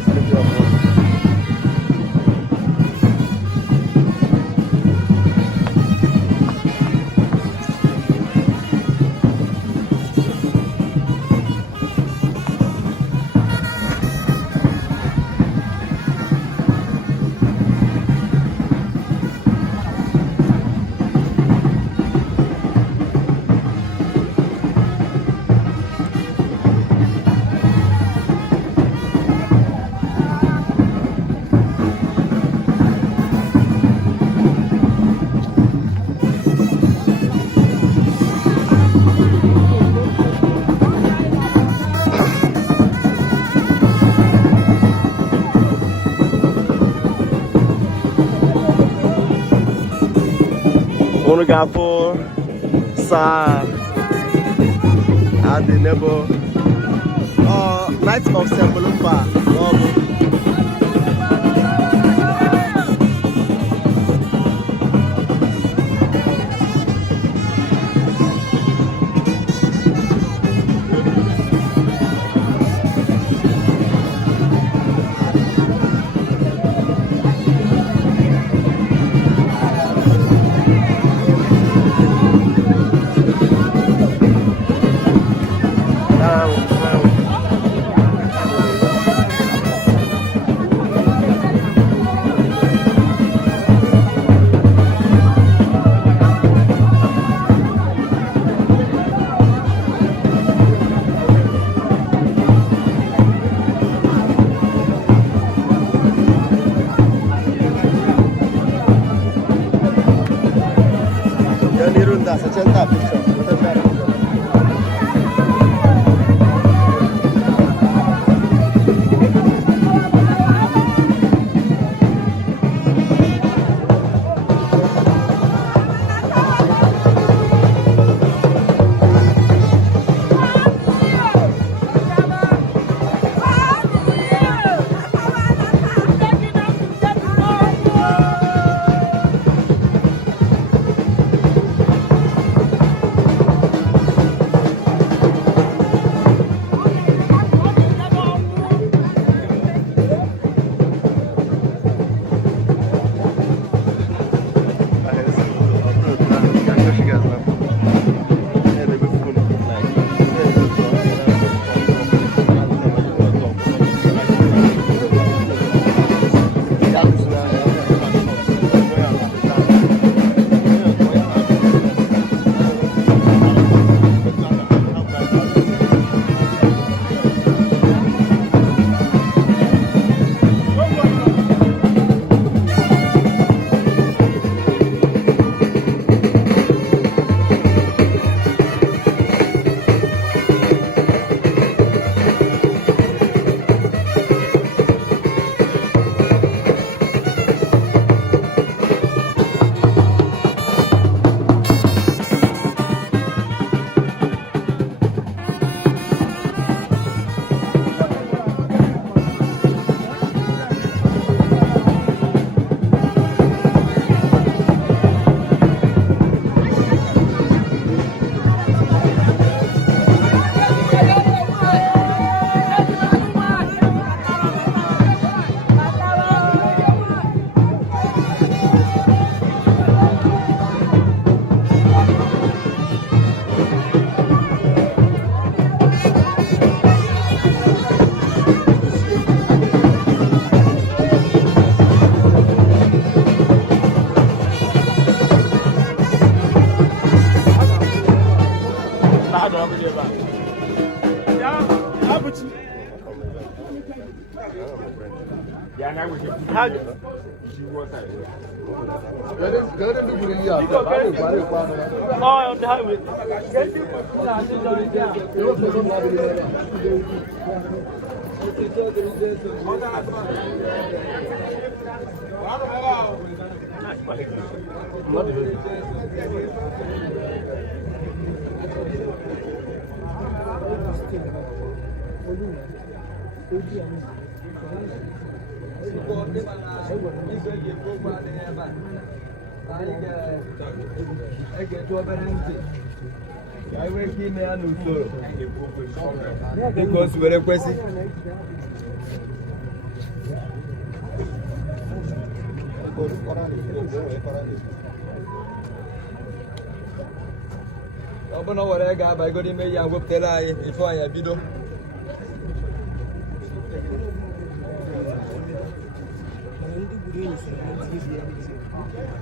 One got for side at the Neboh night of Sembolupa. on the highway. Because we're requesting. Open over there, guy, by good me, I will tell I before I video.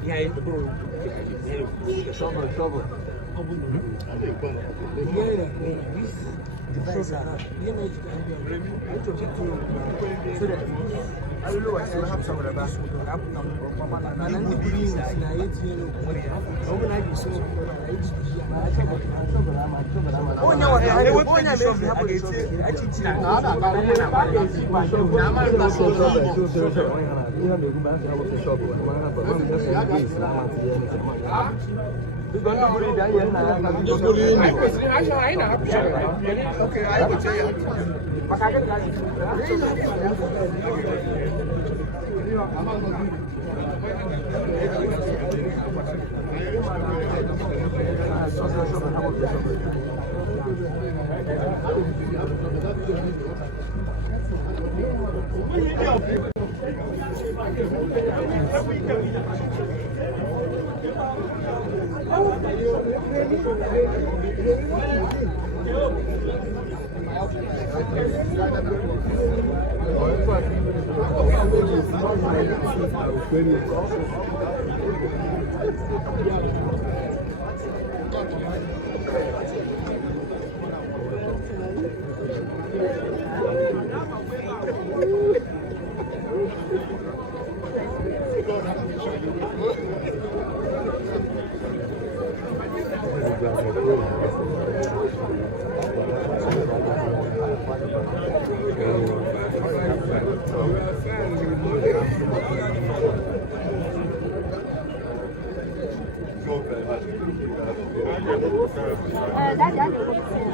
Yeah, trouble.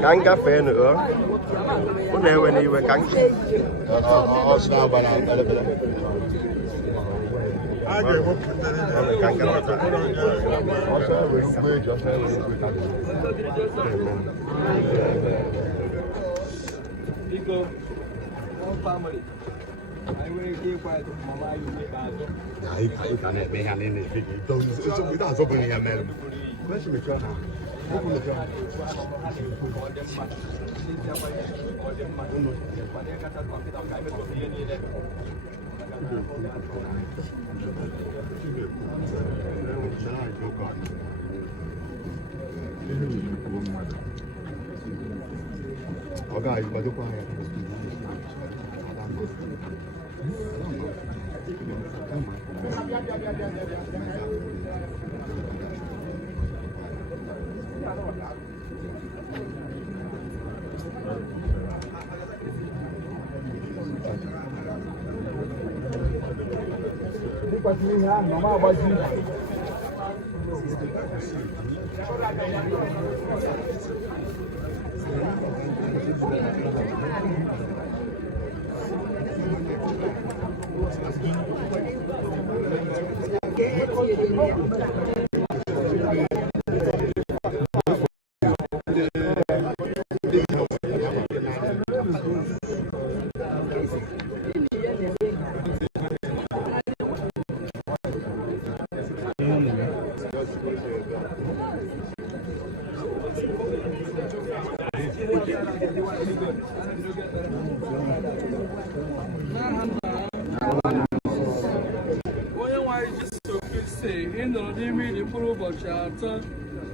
Cắn cà phê nữa. Bữa nay quên đi về cắn. Cắn cái đó.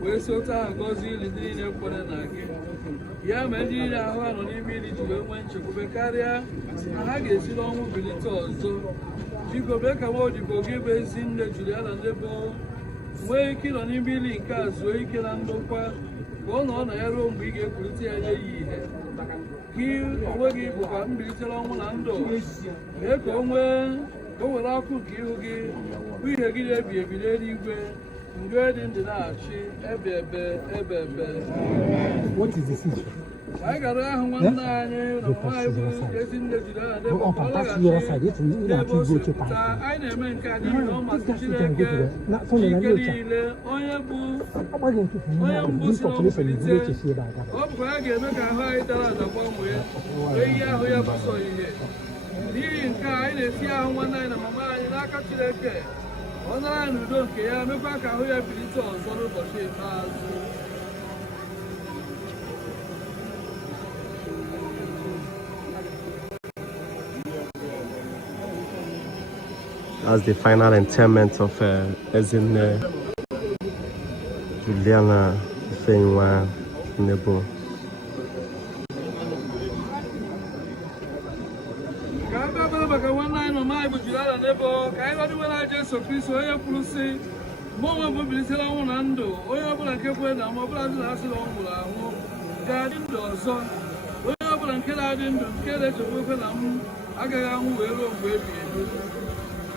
wee sota ngozi ili ndị niile kwere na gị ya ma ndị niile ahụ anọ n'ime ili ji wee nwee nchekwube karịa na ha ga-esi n'ọnwụ bilite ọzọ. Biko mee ka nwa odibo gị bụ Ezinne Juliana Neboh nwee ike ịnọ n'ime ili nke a zuo ike na ndokwa ka ọ nọ na ya ruo mgbe ị ga-ekwulite ya nye ya ihe gị onwe gị bụkwa mbilitere ọnwụ na ndụ mee ka o were ọkụ nke ihu gị bụ ihe gị na-ebi ebi n'eluigwe mgbe dị ndụ na-achị ebe. What is the seed? anyị gara ahụ nwanne anyị na nwaanyị bụ Ezinne Juliana Neboh ka ọ laghachi n'ebe o si pụta. Anyị na-eme nke a n'ihi na ọ masị Chineke ike niile onye mbụ si n'ọnwụ bilite. Ọ bụkwa ya ga-eme ka ahụ anyị dara ada gbanwee wee ihe ahụ ya bụ sọ ihe. N'ihi nke a anyị na-esi ahụ nwanne anyị na mama anyị n'aka Chineke ọ nara ya n'udo nke ya mekwa ka ahụ ya bilite ọzọ n'ụbọchị ikpeazụ. That's the final interment of Ezinne, Juliana, Ifeyinwa, Neboh. Maka nwanne anyị nọ ma Juliana Neboh ka anyị gọdịwela Jesu Kristo onye kwuru sị mụ onwe m bilitela ọnwụ na ndụ onye ọbụla nke kwere na ma ọbụla dị na asị na ọ nwụrụ anwụ ga-adị ndụ ọzọ onye ọbụla nke na-adị ndụ nke na-echekwa na m agaghị anwụ wee ruo mgbe ebighị ebi.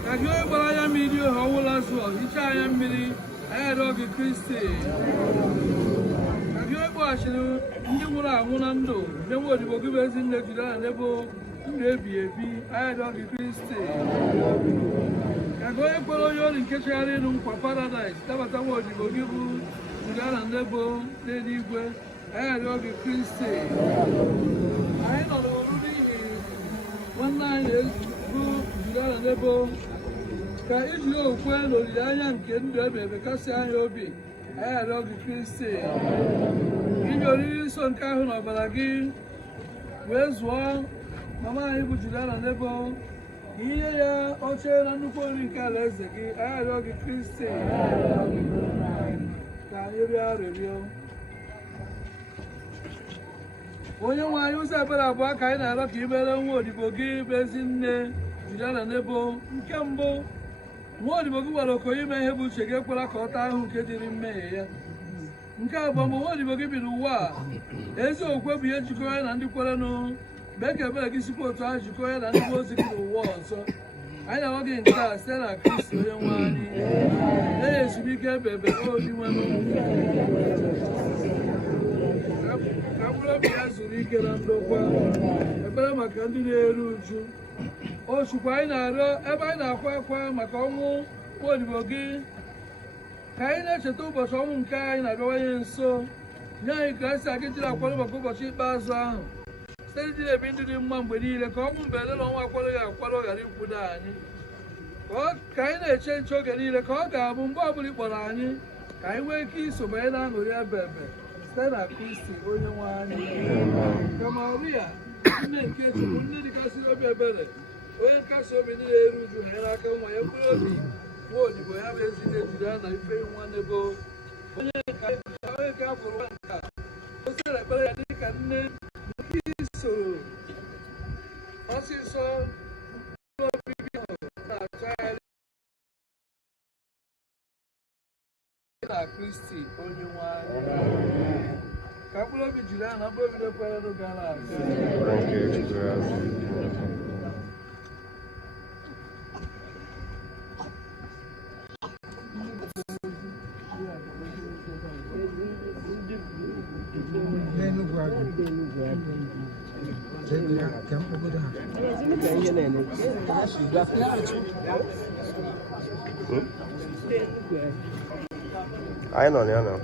Ka gị onye gbara anya mmiri ohe ọnwụla Lazarọs hichaa anya mmiri anyị arịọ gị Kristi. Ka gị onye kpọghachiri ndị nwụrụ anwụ na ndụ nye nwa odibo gị bụ Ezinne Juliana Neboh ndụ ebighị ebi anyị arịọ gị Kristi. Ka gị onye kpọrọ onye ori nke chegharị ịnụ nkwa paradaịs nabata nwa odibo gị bụ Juliana Neboh n'eluigwe anyị arịọ gị Kristi. Anyị nọ n'ọrụ n'ihi nwanne anyị bụ Juliana Neboh ka ijiri okwukwe na olileanya nke ndụ ebe kasị anyị obi anyị arịọ gị Kristi. Iji oriri nsọ nke ahụ n'ọbara gị wee zụọ mama anyị bụ Juliana Neboh ihe ya oche na nnukwu ori nke alaeze gị anyị arịọ gị Kristi. Ka anyị rịọ arịrịọ. Onye nwe anyị ụzọ ebere abụọ ka anyị na-arịọ ka imere nwa odibo gị bụ Ezinne Juliana Neboh. Nke mbụ, nwa odibo gị gwara Okoye ime ihe bụ uche gị ekwela ka ọ taa ahụ nke dịrị mmehie ya. Nke abụọ, mgbe nwa odibo gị bi n'ụwa a ezi okwukwe bụ ihe jikọrọ ya na ndị kwerenụ mee ka ebere gị sikwa otu ahụ jikọrọ ya na ndị mmụọ ozi gị n'ụwa ọzọ. Anyị na-arịọ gị nke a site na Kristi onye nwe anyị na-enye ezumike ebe odiwe ka mkpụrụ obi ya zuru ike na ndokwa ekpere maka ndị na-eru uju. Ochukwu anyị na-arịọ ebe anyị na-akwa akwa maka ọnwụ nwa odibo gị ka anyị na-echeta ụbọchị ọnwụ nke anyị na-abịawanye nso nye anyị ka esi aga jiri akwado maka ụbọchị ikpeazụ ahụ site n'iji na-ebi ndụ dị mma mgbe niile ka ọnwụ mberede na ọnwa akwado ya akwado ghara ikwudo anyị ka anyị na-eche nche oge niile ka ọ ga-abụ mgbe ọbụla ị kpọrọ anyị ka anyị nwee ike iso banye na aṅụrị ebe site na Kristi onye nwe anyị. Ka Maria nne nke Chukwu nne dịgasịrị obi ebere onye nkasi obi ndị na-eru uju ha nyere aka nwa ya mkpụrụ obi nwa odibo ya bụ Ezinne Juliana Ifeyinwa Neboh onye nke a bụrụ nka o sere ekpere ya dịka nne nke isoro ọsịsọ obibi ahụ na-achọgharị na Kristi onye nwe anyị. Ka mkpụrụ obi Juliana na mkpụrụ obi na-ekwere n'oge a na-azụ. I know, yeah, no.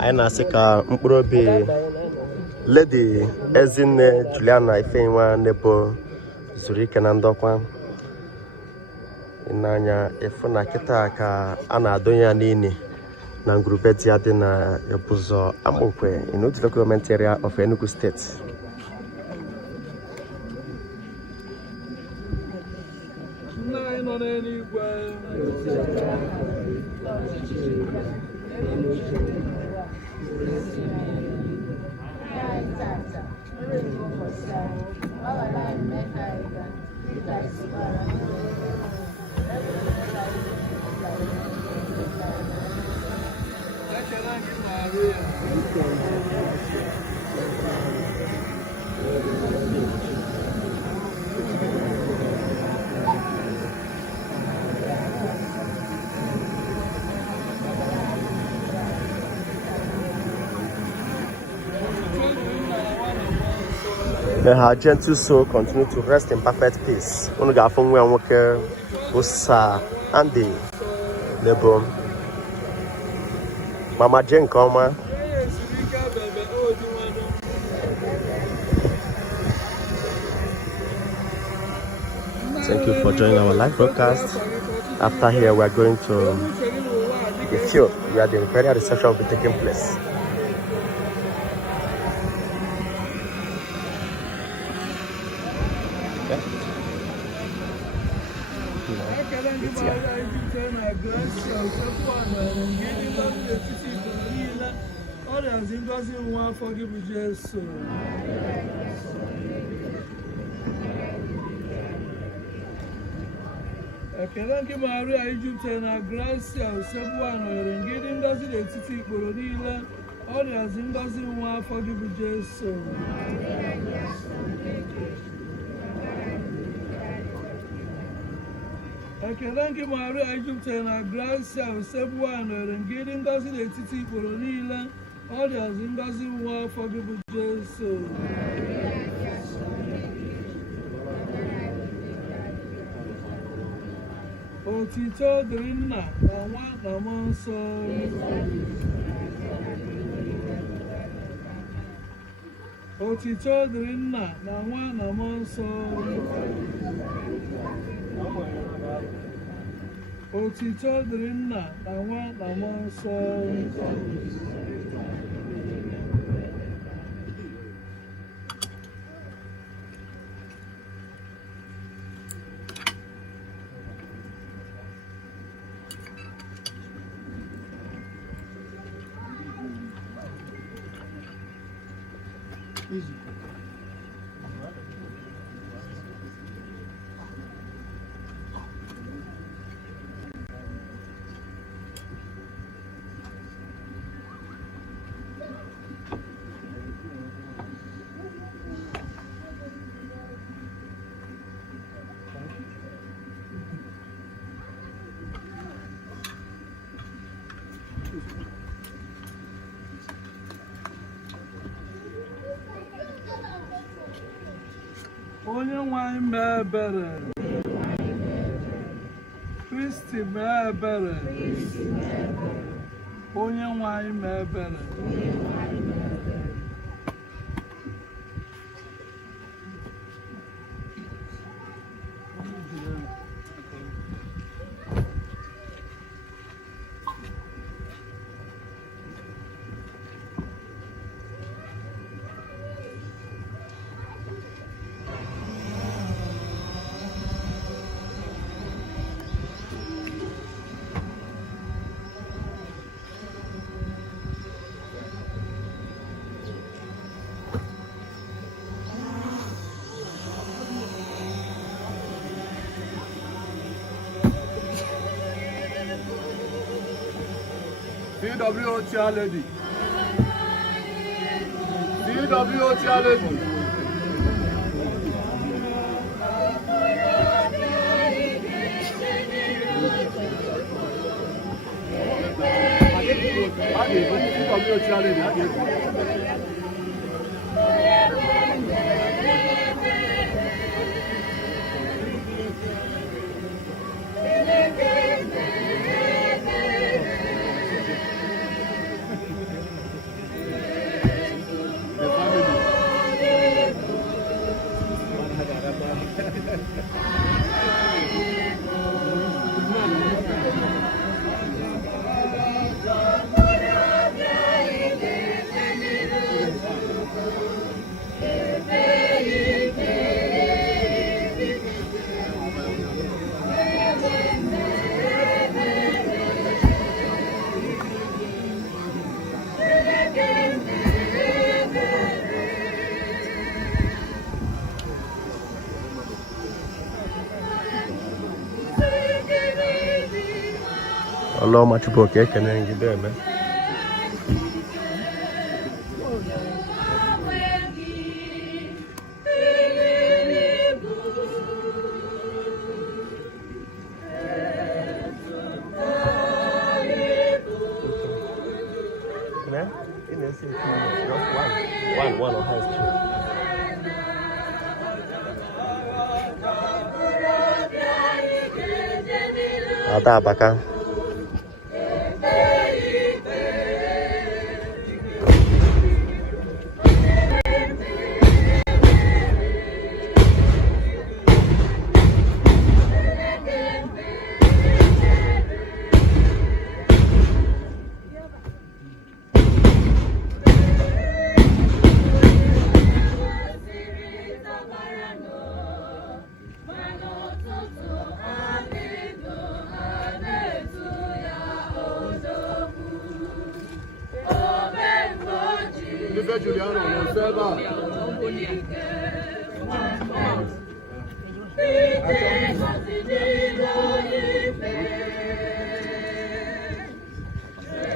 Anyị na-asị ka mkpụrụ obi Lady Ezinne Juliana Ifeyinwa Neboh zuru ike na ndokwa. N'anya efu na kịta ka a na-adọnye ya n'ili na ngwurube dị ya dị na Ibuzor Amokwe in Otu Local Government Area of Enugu State. May her gentle soul continue to rest in perfect peace. Unuga fungwe Amokwe Usa Andy Neboh. Mama Jane Koma. Thank you for joining our live broadcast. After here, we are going to the field where the burial reception will be taking place. Ekele nke Maria Ijupụta na Gracia usekwu anọnyere ngịdị ngọzi n'etiti ikporo niile ọ rịazi ngọzi nwa afọ gị bụ Jesu. Ekele nke Maria Ijupụta na Gracia usekwu anọnyere ngịdị ngọzi n'etiti ikporo niile ọ rịazi ngọzi nwa afọ gị bụ Jesu. Otito dịrị Nna na Nwa na Mmụọ Nsọ. Otito dịrị Nna na Nwa na Mmụọ Nsọ. Otito dịrị Nna na Nwa na Mmụọ Nsọ. Onye nwe anyị mee ebere. Kristi mee ebere. Onye nwe anyị mee ebere. CWOTR lady. CWOTR lady. CWOTR lady. Allah machupo keke na ngide me. say 2 years. Just one or highest 2. Ada baka. Juliana, não sei lá.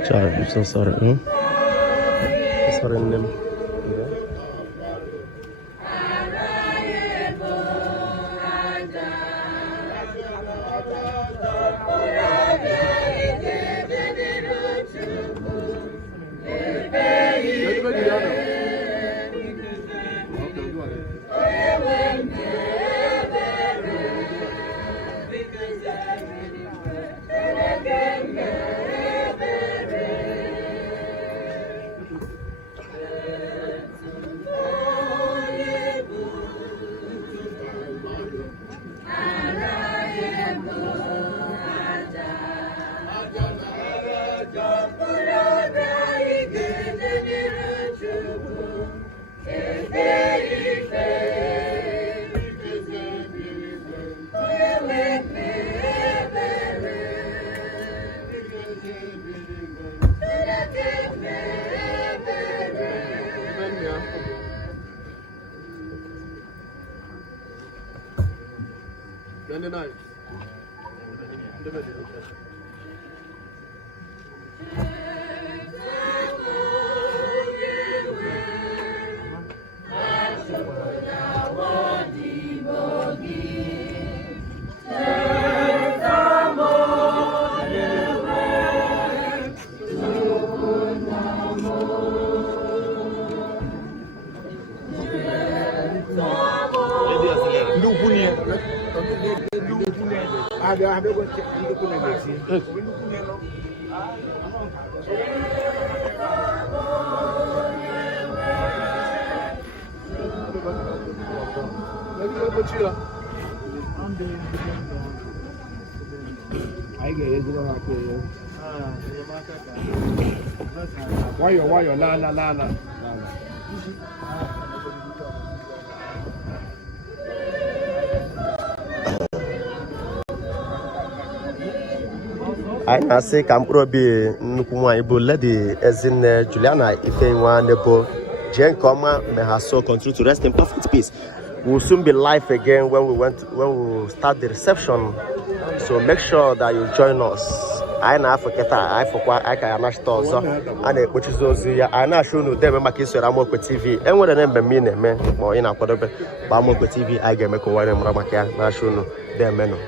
Child, I'm so sorry. Sorry, name. Why na. I na say Kamprobi Nukuma Ibu Lady Ezinne Juliana Ifeyinwa Neboh Jenkoma may her soul continue to rest in perfect peace. We'll soon be live again when we start the reception. So make sure that you join us. I na Africa, I forgot I can national so and which is those I na show no them make sure Amokwe TV. And when the name me or in a Amokwe TV I get me ko wa na show no them no.